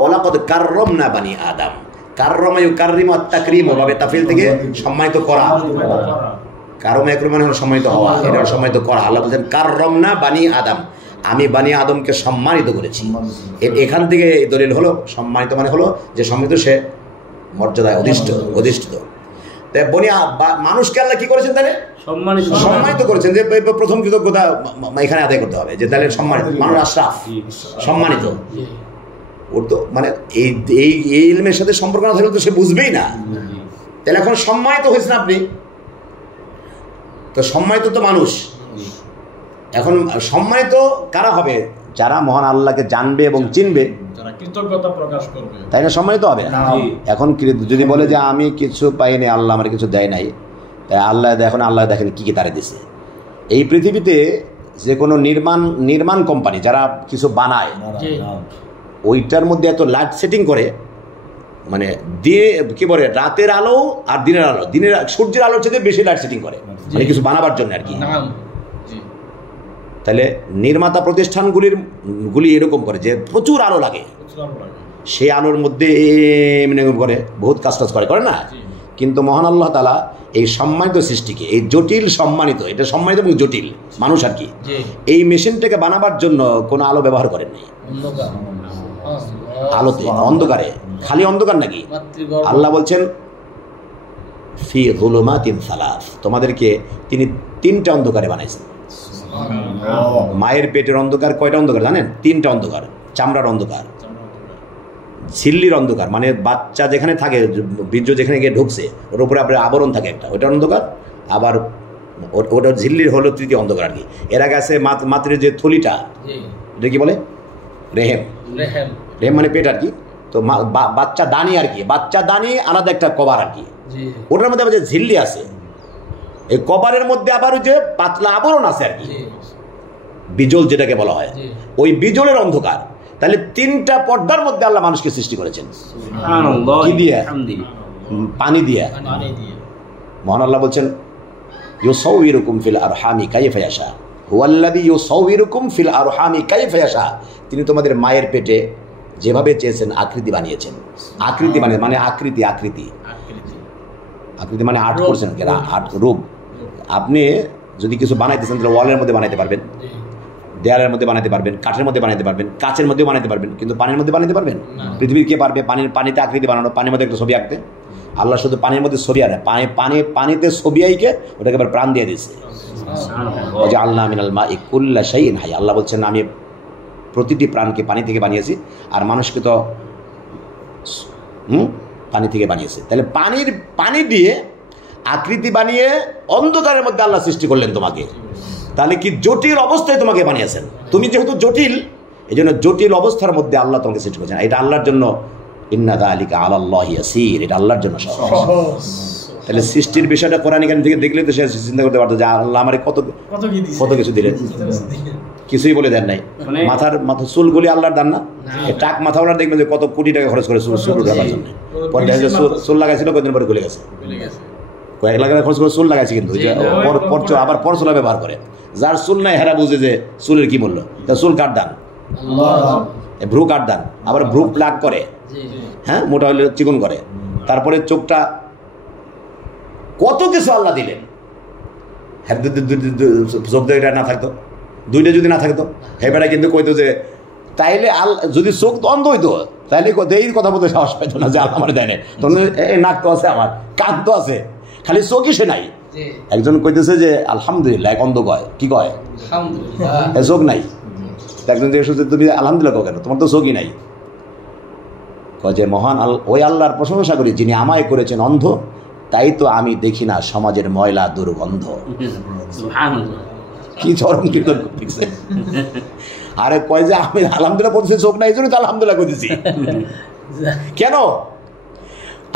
ওয়ালাকাদ কাররামনা বানি আদম। কাররামা ইউকাররিমু আত-তাকরীম ভাবে তাফিল থেকে সম্মানিত করা। কাররামা ইয়াকরুমু মানে হলো সম্মানিত হওয়া, এটা হলো সম্মানিত করা। আল্লাহ বলেন কাররামনা বানি আদম, আমি বানি আদমকে সম্মানিত করেছি। এখান থেকে দলিল হলো সম্মানিত মানে হলো যে সম্মানিত, সে মর্যাদায় অধিষ্ঠিত। তাই বনি মানুষকে আল্লাহ কি করেছেন? তাহলে সম্মানিত করেছেন। যে প্রথম কৃতজ্ঞতা এখানে আদায় করতে হবে যে তাহলে সম্মানিত মানুষ আশরাফ, সম্মানিত। ওর তো মানে এই ইলমের সাথে সম্পর্ক না থাকলে তো সে বুঝবেই না। তাহলে এখন সম্মানিত হয়েছেন আপনি, তো সম্মানিত তো মানুষ। এখন সম্মানিত কারা হবে? যারা মহান আল্লাহকে জানবে এবং চিনবে, কৃতজ্ঞতা প্রকাশ করবে, তাই না সম্মানিত হবে। এখন যদি বলে যে আমি কিছু পাইনি, আল্লাহ আমার কিছু দেয় নাই, তাই আল্লাহ এখন আল্লাহ দেখেন কি কি তারে দিছে। এই পৃথিবীতে যে কোনো নির্মাণ কোম্পানি যারা কিছু বানায়, ওইটার মধ্যে এত লাইট সেটিং করে, মানে কি বলে রাতের আলো আর দিনের আলো, সূর্যের আলোর চেয়ে বেশি লাইট সেটিং করে, মানে কিছু বানাবার জন্য আর কি। তাহলে নির্মাতা প্রতিষ্ঠানগুলি এরকম করে যে প্রচুর আলো লাগে, সেই আলোর মধ্যে মানে করে বহুত কাজ করে না। কিন্তু মহান আল্লাহ তাআলা এই সম্মানিত সৃষ্টিকে, এই জটিল সম্মানিত, এটা সম্মানিত এবং জটিল মানুষ আর কি, এই মেশিনটাকে বানাবার জন্য কোনো আলো ব্যবহার করেন নাই। আলোতে, অন্ধকারে, খালি অন্ধকার নাকি? আল্লাহ বলছেন ফি যুলুমাতিন সালাস, তোমাদেরকে তিনি তিনটা অন্ধকারে বানাইছেন। মায়ের পেটের অন্ধকার কয়টা অন্ধকার জানেন? তিনটা অন্ধকার। চামড়ার অন্ধকার, ঝিল্লির অন্ধকার, মানে বাচ্চা যেখানে থাকে, বীর্য যেখানে গিয়ে ঢুকছে ওর উপরে আপনার আবরণ থাকে একটা, ওইটা অন্ধকার। আবার ওটা ঝিল্লির হলো তৃতীয় অন্ধকার আর কি। এর আগে আছে মাতৃ যে থলিটা, এটা কি বলে? রেহেম মানে পেট আর কি। তো বাচ্চা দানি আর কি, বাচ্চা দানি আলাদা একটা কভার আর কি। ওটার মধ্যে আবার যে ঝিল্লি আছে, এই কভারের মধ্যে আবার ওই যে পাতলা আবরণ আছে আর কি, বিজল যেটাকে বলা হয়, ওই বিজলের অন্ধকার। তাহলে তিনটা পর্দার মধ্যে আল্লাহ মানুষকে সৃষ্টি করেছেন। কি দিয়ে? পানি দিয়ে। মহান আল্লাহ বলছেন ইউসাউইরুকুম ফিল আরহামি কাইফা ইয়াশা, হুয়াল্লাযী ইউসাউইরুকুম ফিল আরহামি কাইফা ইয়াশা, তিনি তোমাদের মায়ের পেটে যেভাবে চেয়েছেন আকৃতি বানিয়েছেন। আকৃতি মানে আকৃতি মানে আর্ট করছেন, আর্ট রূপ। আপনি যদি কিছু বানাইতেছেন তাহলে ওয়ালের মধ্যে বানাইতে পারবেন, দেয়ালের মধ্যে বানাতে পারবেন, কাঠের মধ্যে বানাতে পারবেন, কাচের মধ্যেও বানাতে পারবেন, কিন্তু পানির মধ্যে বানাতে পারবেন? পৃথিবীর কে পারবে পানিতে আকৃতি বানানো, পানির মধ্যে একটা ছবি আঁকতে? আল্লাহ শুধু পানির মধ্যে ছবি আনে, পানিতে ছবি আঁকে ওটাকে আবার প্রাণ দিয়ে দিয়েছে। আল্লাহ মিনাল মাই কুল্লা শাইইন হাই, আল্লাহ বলছেন আমি প্রতিটি প্রাণকে পানি থেকে বানিয়েছি, আর মানুষকে তো পানি থেকে বানিয়েছে। তাহলে পানি দিয়ে আকৃতি বানিয়ে অন্ধকারের মধ্যে আল্লাহ সৃষ্টি করলেন তোমাকে। তাহলে কি জটিল অবস্থায় তোমাকে বানিয়েছেন। তুমি যেহেতু জটিল, এই জন্য জটিল অবস্থার মধ্যে আল্লাহ তোমাকে সৃষ্টি করেছেন। এটা আল্লাহর জন্য, ইন্না যালিকা আলাল্লাহি ইয়াসির, এটা আল্লাহর জন্য সহজ। তাহলে সৃষ্টির বিষয়টা কোরআন এখান থেকে দেখলে তো সে চিন্তা করতে পারতো যে আল্লাহ আমার কত কিছু দিলেন। কিছুই বলে দেন নাই। মাথার চুলগুলি আল্লাহর দান না? টাক মাথাওয়ালার দেখবেন যে কত কোটি টাকা খরচ করে চুল উঠাবার জন্য। পরে দেখা যায় চুল লাগাইছিল, কয়েকদিন পরে খুলে গেছে। কয়েক লাখ টাকা খরচ করে চুল লাগাইছে, কিন্তু আবার পরচুলা ব্যবহার করে। যার চুল নাই হেরা বুঝে যে চুলের কি মূল্য। তা চুল কাট দান, ভ্রু কাট দান, আবার ভ্রু প্লাগ করে, হ্যাঁ মোটা হলে চিকন করে। তারপরে চোখটা, কত কিছু আল্লাহ দিলেন। হ্যাঁ চোখ দুইটা না থাকতো, দুইটা যদি না থাকতো হেবেটা কিন্তু কইতো যে তাইলে যদি চোখ অন্ধ হইতো তাইলে এই কথা বলতে সাহস পাইতো না যে আল্লাহ আমার দেয় না। তখন এই নাক তো আছে, আমার কান তো আছে, খালি চোখই সে নাই। একজন কইতেছে যে আলহামদুলিল্লাহ, এক অন্ধ কয়, কি কয়? চোখ নাই। একজন যে তুমি আলহামদুলিল্লাহ কো কেন, তোমার তো চোখই নাই। কয় যে মহান ওই আল্লাহর প্রশংসা করি যিনি আমায় করেছেন অন্ধ, তাই তো আমি দেখি না সমাজের ময়লা দুর্গন্ধ। কি চরম কীর্তন করতেছে। আরে কয় যে আমি আলহামদুলিল্লাহ বলছি, চোখ নাই, এই জন্য তো আলহামদুলিল্লাহ করতেছি। কেন?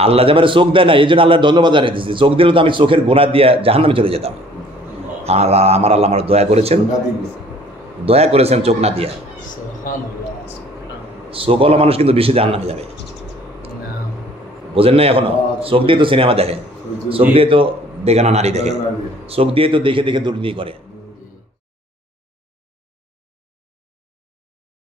আল্লাহ যে আমার চোখ দেয় না, এই জন্য আল্লাহর ধন্যবাদ জানাইতেছি। চোখ দিলে তো আমি চোখের গোনা দিয়ে জাহান্নামে চলে যেতাম। আর আমার আল্লাহ আমার দয়া করেছেন চোখ না দিয়া। চোখওয়ালা মানুষ কিন্তু বেশি জাহান্নামে যাবে। বোঝেন নাই এখনো? চোখ দিয়ে তো সিনেমা দেখে, চোখ দিয়ে তো বেগানা নারী দেখে, চোখ দিয়ে তো দেখে দেখে দুর্নীতি করে।